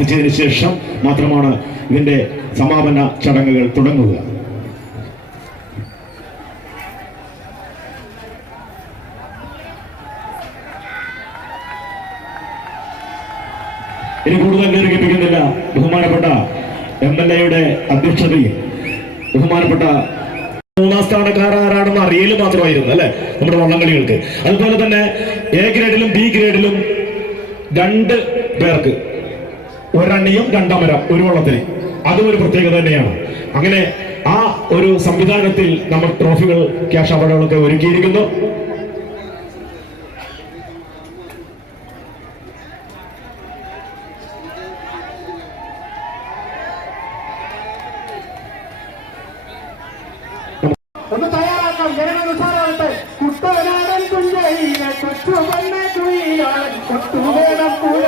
പ്രാർത്ഥിച്ചതിന് ശേഷം മാത്രമാണ് ഇതിന്റെ സമാപന ചടങ്ങുകൾ തുടങ്ങുക. ഇനി കൂടുതൽ ദീർഘിപ്പിക്കുന്നില്ല ബഹുമാനപ്പെട്ട എം എൽ എയുടെ അധ്യക്ഷതയിൽ. ബഹുമാനപ്പെട്ട മൂന്നാം സ്ഥാനക്കാരാരാണെന്ന് അറിയൽ മാത്രമായിരുന്നു അല്ലെ? നമ്മുടെ വള്ളംകളികൾക്ക്. അതുപോലെ തന്നെ എ ഗ്രേഡിലും ബി ഗ്രേഡിലും രണ്ട് പേർക്ക് ഒരണ്ണിയും രണ്ടമരം ഒരു വള്ളത്തിൽ. അതും ഒരു പ്രത്യേകത തന്നെയാണ്. അങ്ങനെ ആ ഒരു സംവിധാനത്തിൽ നമ്മൾ ട്രോഫികൾ ക്യാഷ് അവാർഡുകളൊക്കെ ഒരുക്കിയിരിക്കുന്നു. ഒന്ന് തയ്യാറാക്കാം. ജനങ്ങൾ കുട്ടനാടൻ വേണം കുഴൽ വേണം കുഴവ വേണം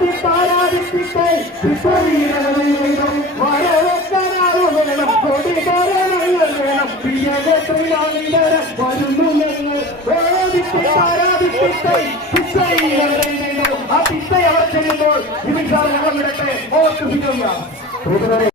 ഓടിത്തി താരാതിത്തിട്ടെ വിശ്വവീരണം വരവെക്കാനാവ് വേണം കൊടികാരണങ്ങൾ വേണം പ്രിയഗത്രിയാളിതര വരുന്നു ഞങ്ങൾ ഓടിത്തി ഞങ്ങൾ വിടട്ടെ ഓർത്തിപ്പിക്കുക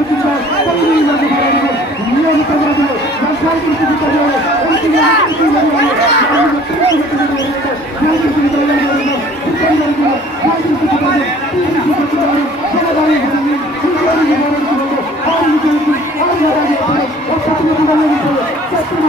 কিংবা প্রতিদিন মাঝে নিয়মিত করে দিল যার সার্বিক চিকিৎসা দেওয়া ছাত্র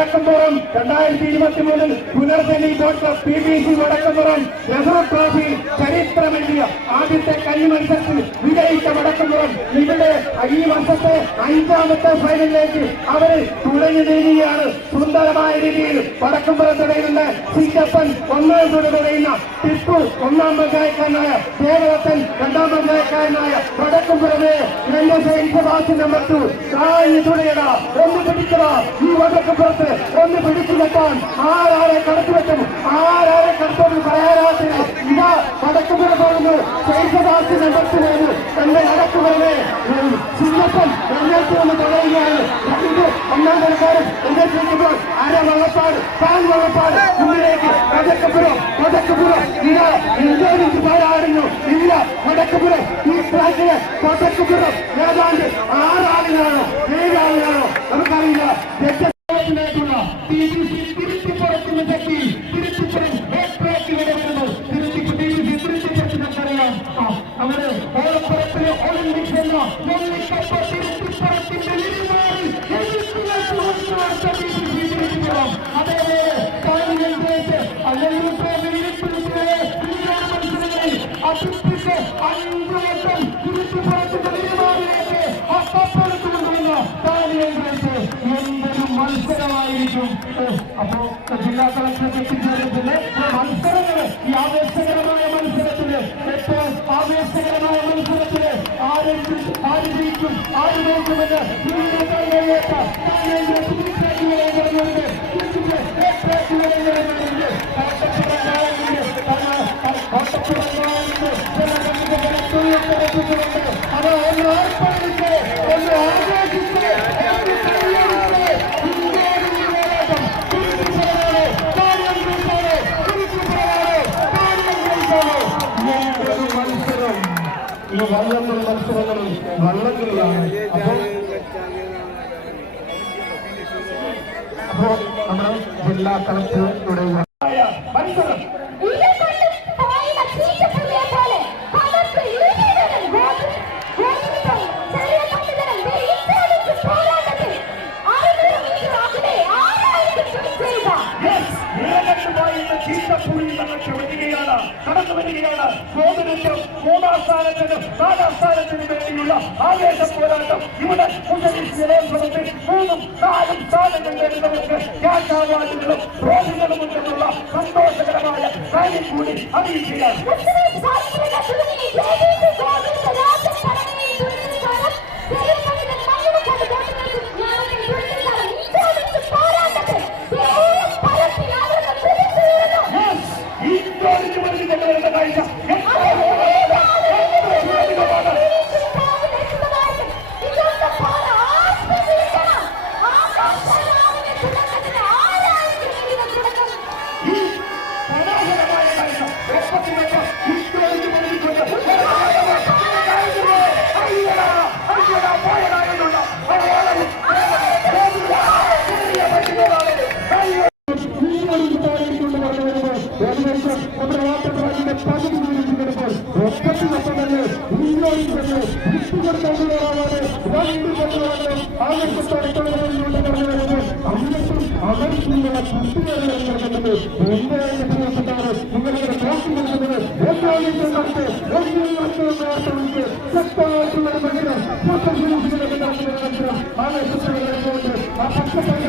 വടക്കമ്പുറം രണ്ടായിരത്തി ഇരുപത്തി മൂന്നിൽ Punarjani doctor P B C Vadakkampuram Nehru trophy ചരിത്രമെഴുതിയ ആദ്യത്തെ കന്നി മത്സരത്തിൽ വിജയിച്ച വടക്കമ്പുറം ഇവിടെ ഈ വർഷത്തെ അഞ്ചാമത്തെ ഫൈനലിലേക്ക് അവർ തുഴഞ്ഞു നീങ്ങുകയാണ്. സുന്ദരമായ രീതിയിൽ വടക്കമ്പുറത്തിടയിലുള്ള സിറ്റപ്പൻ ഒന്നാം തുണി തുടയുന്ന ടിപ്പു ഒന്നാം പഞ്ചായക്കാരനായ ദേവദത്തൻ രണ്ടാം പഞ്ചായക്കാരനായ വടക്കമ്പുറമേ എന്റെ സൈൻസ് നമ്പർ ടു താഴ്ന്നു തുടയട ഒന്ന് പിടിക്കടാ. ഈ വടക്കമ്പുറത്ത് ഒന്ന് പിടിച്ചു കെട്ടാൻ ആരാരെ കടത്തി വെക്കും? ആരാരെ കടത്തുമെന്ന് പറയാനാത്തിന് ഇതാ വടക്കുപുറ പോകുന്നു ശൈശദാസി വേണു എന്റെ വടക്കുപുറമേ സിംഹത്തം എഴുന്നേറ്റ് വന്ന് തുടരുകയാണ് രണ്ട് ഒന്നാം നിലക്കാരൻ എന്നെ ചെയ്യുമ്പോൾ അര വള്ളപ്പാട് താൻ വള്ളപ്പാട് മുന്നിലേക്ക് വടക്കപ്പുറം വടക്കപ്പുറം ഇതാ ഇന്ത്യയിലേക്ക് പോരാടുന്നു ഇല്ല വടക്കപ്പുറം ഈ ട്രാക്കിൽ വടക്കപ്പുറം ഏതാണ്ട് ആറാളിനാണോ? ഏഴാളിനാണോ? നമുക്കറിയില്ല. டிடிசி திருச்சிபுரத்தில் இன்றைக்கு திருச்சிபுரம் ஏற்பாட்டு நடைபெறும் திருச்சிக்கு டிடிசி திருச்சிபுரத்தில் அறியாம் அவரு ஓரப்புறத்தில் ஒலிம்பிக் செல்லும் ஒலிம்பிக் అప్పుడు జిల్లా కలెక్టర్ చెప్పించినట్లే అనుసరణ ఈ ఆవేశకరమైన మనుషులే ఎప్పుడు ఆవేశకరమైన మనుషులే ఆరు ఆరు వీక్యం ఆరు రోజులుగా అలా ഈ വള്ളംകളി മത്സരങ്ങളിൽ വള്ളംകളിയാണ് അപ്പോൾ അപ്പോൾ നമ്മുടെ ജില്ലാ കളക്ടർ വരികയാണ് കടന്നു വരികയാണ് ഗോകുലത്തിൽ മൂന്നാം സ്ഥാനത്തിന് നാലാം സ്ഥാനത്തിന് വേണ്ടിയുള്ള ആവേശ പോരാട്ടം ഇവിടെ നിലനിർത്തത്തിൽ മൂന്നും നാലും സ്ഥാനങ്ങൾ നേടുന്നവർക്ക് അവാർഡുകളും ട്രോഫികളും ഉണ്ടെന്നുള്ള സന്തോഷകരമായ കാര്യം കൂടി അറിയിക്കുകയാണ്. Thank you.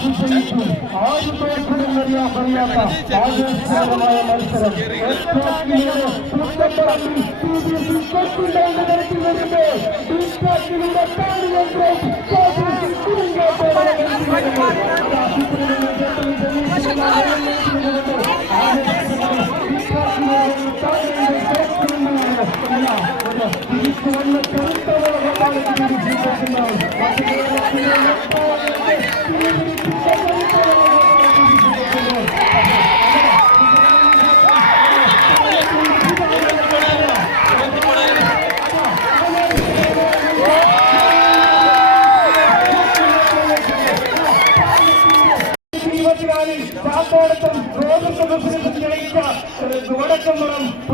ആര് ജയിക്കും ആര് തോൽക്കുമെന്നറിയാൻ അറിയാത്ത ആഘോഷകരമായ മത്സരം പുത്തപ്പറമ്പിൽ ബി ബി സി കൊച്ചുണ്ടാവും നടത്തി വരുമ്പോൾ ഡിസ്ട്രാക്റ്റിലൂടെ താളികൾ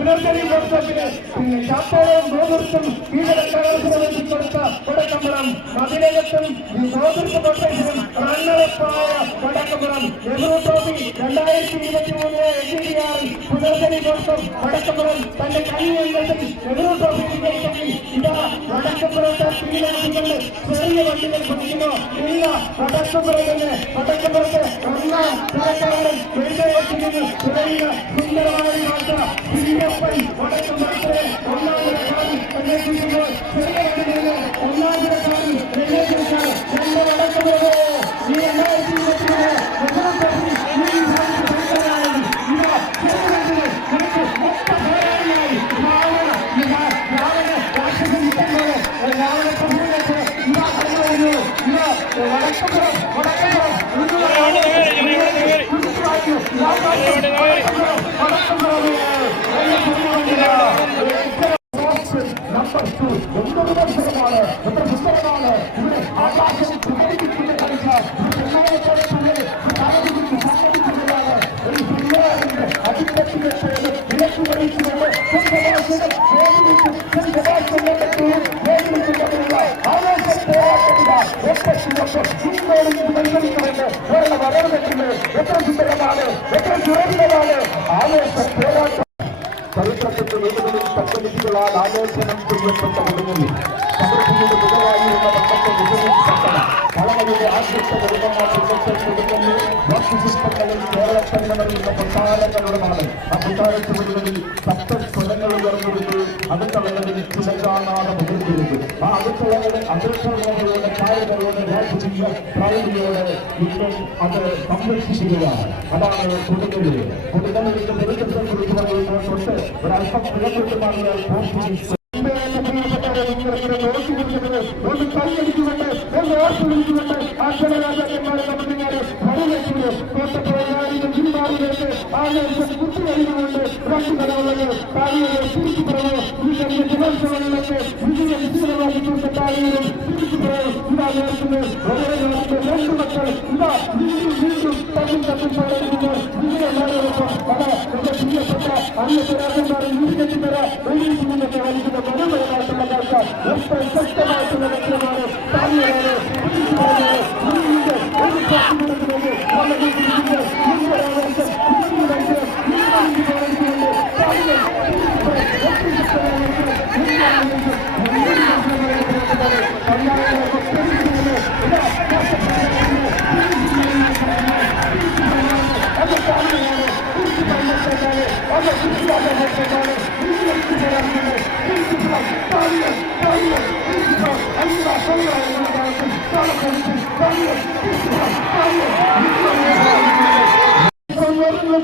വടക്കമ്പുറം പുനർജനീകരണത്തിന് പിന്നെ ചാത്തോടവും ഗോപുരത്തും കീഴടക്കത്തിന് കൊടുത്ത വടക്കമ്പലം അതിനകത്തും ഗോപുരത്ത് കൊട്ടേഷനും റണ്ണറപ്പായ വടക്കമ്പലം നെഹ്റു ട്രോഫി രണ്ടായിരത്തി ഇരുപത്തി മൂന്ന് എഞ്ചിനീയറിൽ പുനർജനീകരണം വടക്കമ്പലം തന്റെ കൈയങ്ങളിൽ നെഹ്റു ട്രോഫി ഇതാ വടക്കമ്പുറത്തെ ശ്രീലങ്കുകളുടെ ചെറിയ വണ്ടികൾ പിടിക്കുന്നു ഇല്ല വടക്കമ്പുറം തന്നെ വടക്കമ്പുറത്ത് ഒന്നാം പുറക്കാരൻ വെള്ളയത്തിന് തുടങ്ങിയ സുന്ദരമായ കാഴ്ച കുഞ്ഞപ്പൻ വടക്കമ്പുറത്തെ ഒന്നാം പുറക്കാരൻ അന്വേഷിക്കുമ്പോൾ ചെറിയ വണ്ടികളിൽ ഒന്നാം വേദിയിലുള്ള ആവേശം പോരാട്ടത്തില ഒപ്പത്തിനൊപ്പം ഇന്നോടും നൽകുന്നുണ്ട് ഒരെണ്ണം വളർന്നിട്ടുണ്ട് എത്ര സുന്ദരമാണ് എത്ര സുരഭിതമാണ് ആവേശം പോരാട്ടം ചരിത്രത്തിന്റെ വേദികളിൽ ആലോചനം ചെയ്യപ്പെട്ട ഒടുങ്ങുന്നു സമൃദ്ധിയുടെ മികവായിരുന്ന പണ്ടത്തെ വിജയം സംഘടന കളവയുടെ ആദ്യത്തെ കുടുംബങ്ങൾ കൊടുക്കുന്നു വാസ്തുശില്പങ്ങളിൽ കേരളത്തന്മറിയുന്ന കൊട്ടാരങ്ങളുടെ നാട് ആ കൊട്ടാരത്ത് മുഴുവനിൽ സപ്ത സ്വരങ്ങൾ ഉയർന്നിരുന്നു. അടുക്കളകളിൽ ചില കാണാതെ മുതിർന്നിരുന്നു. ആ അടുക്കളകളിൽ അഗ്രഹങ്ങളുടെ കായകളുടെ രാജകീയ പ്രൗഢിയോടെ ഇന്നും അത് സംരക്ഷിക്കുകയാണ് അതാണ് കൊടുക്കുന്നത് കൊടുങ്ങല്ലൂരിന്റെ ഒരല്പം വിലപ്പെട്ടുമാറിയാൽ പൂർത്തീകരിച്ചു ഒന്ന് കൈയടിച്ചുകൊണ്ട് ഒന്ന് ഓർത്തുവിളിച്ചുകൊണ്ട് അക്ഷരരാജാക്കന്മാരെ നമ്മുടെ നേരെ വരവേറ്റു കോട്ടപ്പുറം ആയിരം ഗുരുമാറിലേക്ക് ആയിരം കുത്തി ありがとうございました。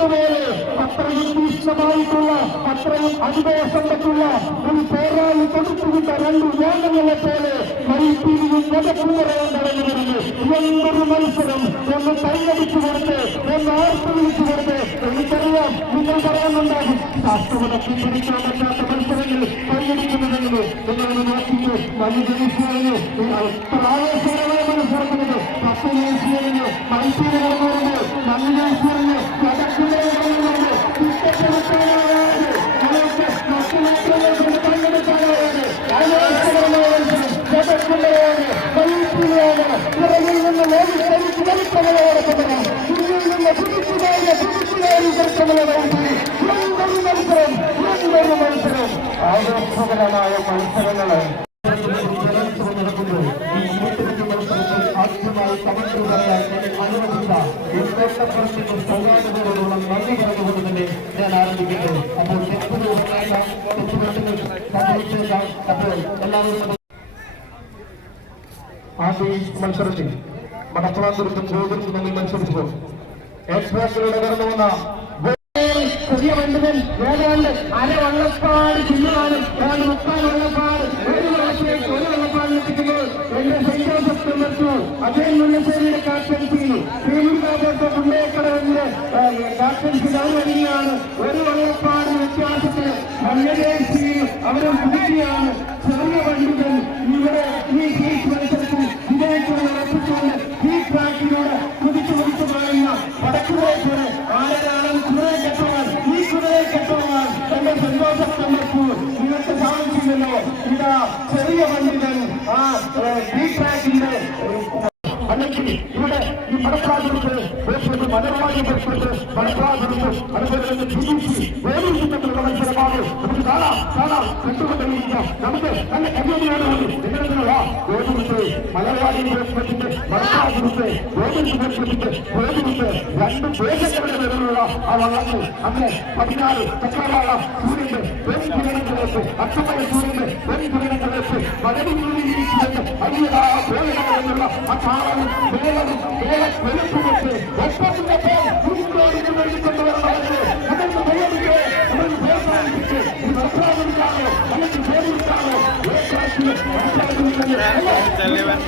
പോലെ അത്രയും തീക്ഷ്ണമായിട്ടുള്ള അത്രയും അനുഭവസമ്പത്തുള്ള ഒരു പോരാളി കൊടുത്തുവിട്ട രണ്ട് വേദങ്ങളെ പോലെ മൈപ്പിരിയും വധക്കുമറയാൻ നടന്നു വരുന്നു എന്തൊരു മത്സരം ഒന്ന് കൈകടിച്ചു കൊടുത്ത് ഒന്ന് ആർപ്പവിളിച്ചു കൊടുത്ത് എനിക്കറിയാം നിങ്ങൾ പറയുന്നുണ്ടാകും. ശാസ്ത്രമത പിന്തുണയ്ക്കാൻ പറ്റാത്ത മത്സരങ്ങൾ കൈയടിക്കുന്നതെങ്കിൽ നിങ്ങളൊന്ന് നോക്കിയിട്ട് വലുത് വിഷയങ്ങൾ എത്ര ആവേശകരമായ മനസ്സിറക്കുന്നത് പത്ത് ദേശീയങ്ങൾ മത്സരം കടന്നു വരുന്നത് നല്ല ദേശീയങ്ങൾ ആവേശകരമായ മത്സരങ്ങൾ നടക്കുമ്പോൾ ഈ ഇരുപത്തിരണ്ട് മത്സരത്തിൽ ആദ്യമായി കമന്റ് പറയാൻ അനുവദിച്ച ഇന്നത്തെ സൗകാര്യതയോടുള്ള നന്ദി പറഞ്ഞുകൊണ്ട് തന്നെ ഞാൻ ആരംഭിക്കട്ടെ അപ്പോൾ തെറ്റുകൾ ഉണ്ടായേക്കാം തെറ്റുപറ്റുകൾ സംഭവിച്ചേക്കാം അപ്പോൾ എല്ലാവരും ആദ്യ മത്സരത്തിൽ മടപ്പുറാന്തുരുത്തും ഗോകുലത്തും തമ്മിൽ മത്സരിച്ചപ്പോൾ എക്സ്പ്രസിലൂടെ കടന്നു വന്ന വണ്ടികൾ ഏതാണ്ട് അര വള്ളപ്പാട് ചിഹ്നമാണ് ഏതാണ്ട് മുക്കാൽ വള്ളപ്പാട്. ഒരു വള്ളത്തിലേക്ക് ഒരു വള്ളപ്പാട് എത്തിക്കുമ്പോൾ എന്റെ സന്തോഷത്തിൽ നിർത്തൂ അദ്ദേഹം മുല്ലശ്ശേരിയുടെ കാറ്റൻസി ശ്രീമുഖാപുരത്തെ മുണ്ടേക്കടവിന്റെ കാറ്റൻസി വരികയാണ് ഒരു വള്ളപ്പാട് വ്യത്യാസത്തിൽ മല്യദേശി അവരെ പുതുക്കിയാണ് ചെറിയ വണ്ടികൾ ഇവിടെ ഈ ഹീറ്റ് മത്സരത്തിൽ വിജയിക്കുന്നത് ഉറപ്പിച്ചുകൊണ്ട് ഈ ട്രാക്കിലൂടെ കുതിച്ചു കുതിച്ചു മാറുന്ന വടക്കുപോയിട്ട് ആരാണ് കുതിരയെ കെട്ടവൻ ഈ കുതിരയെ കെട്ടവൻ എന്റെ സന്തോഷം കണ്ടെത്തു നിങ്ങൾക്ക് സാധിച്ചില്ലല്ലോ ഇതാ ചെറിയ വണ്ടികൾ ആ ഈ ട്രാക്കിന്റെ അല്ലെങ്കിൽ ഇവിടെ ഈ മലപ്രാജനത്ത് ദേശീയ മനോഹാരിയെ പരിപ്പെടുത്ത് മലപ്രാജനത്ത് അതുപോലെ തന്നെ ബി ബി സി വേറൊരു ചിത്രത്തിലുള്ള മത്സരമാണ് നമുക്ക് കാണാം കാണാം കണ്ടുകൊണ്ടിരിക്കാം നമുക്ക് നല്ല കല്യാണിയാണ് നിങ്ങളെന്നുള്ള ഗോകുലത്ത് മലയാളി ദേശത്തിന്റെ മലപ്രാജനത്ത് ഗോകുലത്ത് ദേശത്തിന്റെ ഗോകുലത്ത് രണ്ട് ദേശങ്ങളുടെ പേരിലുള്ള ആ വള്ളങ്ങൾ അന്ന് പതിനാറ് ചക്രവാള സൂര്യന്റെ വെൺകിരണങ്ങളിലേക്ക് അക്ഷമയ സൂര്യന്റെ വെൺകിരണങ്ങളിലേക്ക് മലനിരിക്കുന്നത് അയ്യതാ വേദനകളുള്ള ആ കാണാനും വേലനും വേല വെളുപ്പുമൊക്കെ ഒപ്പത്തിന്റെ പേർ ഉരുണ്ടോടിന് വേണ്ടി കൊണ്ടുവരണമല്ലേ നമുക്ക് ഭയമില്ലേ നമുക്ക് ഭയപ്പാടിപ്പിച്ച് ഈ മത്സരാമിക്കാണോ അല്ലെങ്കിൽ പേരിട്ടാണോ தலைவர்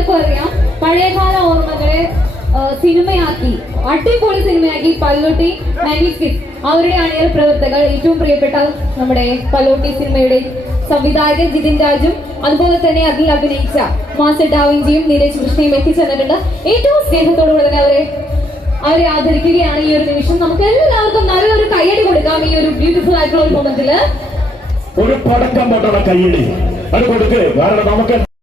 ഏവർക്കും അറിയാം പഴയകാല ഓർമ്മകളെ സിനിമയാക്കി അടിപൊളി സിനിമയാക്കി പല്ലോട്ടി നയന്റി അവരുടെ അണിയർ പ്രവർത്തകർ ഏറ്റവും പ്രിയപ്പെട്ട നമ്മുടെ പല്ലോട്ടി സിനിമയുടെ സംവിധായകൻ ജിതിൻ രാജും അതുപോലെ തന്നെ അതിൽ അഭിനയിച്ച മാസ്റ്റർ ഡാവിഞ്ചിയും നീരജ് കൃഷ്ണയും എത്തിച്ചേർന്നിട്ടുണ്ട്. ഏറ്റവും സ്നേഹത്തോടുകൂടെ തന്നെ അവരെ അവരെ ആദരിക്കുകയാണ് ഈ ഒരു നിമിഷം. നമുക്ക് എല്ലാവർക്കും നല്ലൊരു കയ്യടി കൊടുക്കാം ഈ ഒരു ബ്യൂട്ടിഫുൾ ആയിട്ടുള്ള ഒരു മൊമെന്റിൽ ഒരു പടക്കം പൊട്ടണ കയ്യടി. അത് കൊടുക്കുക കാരണം നമുക്ക്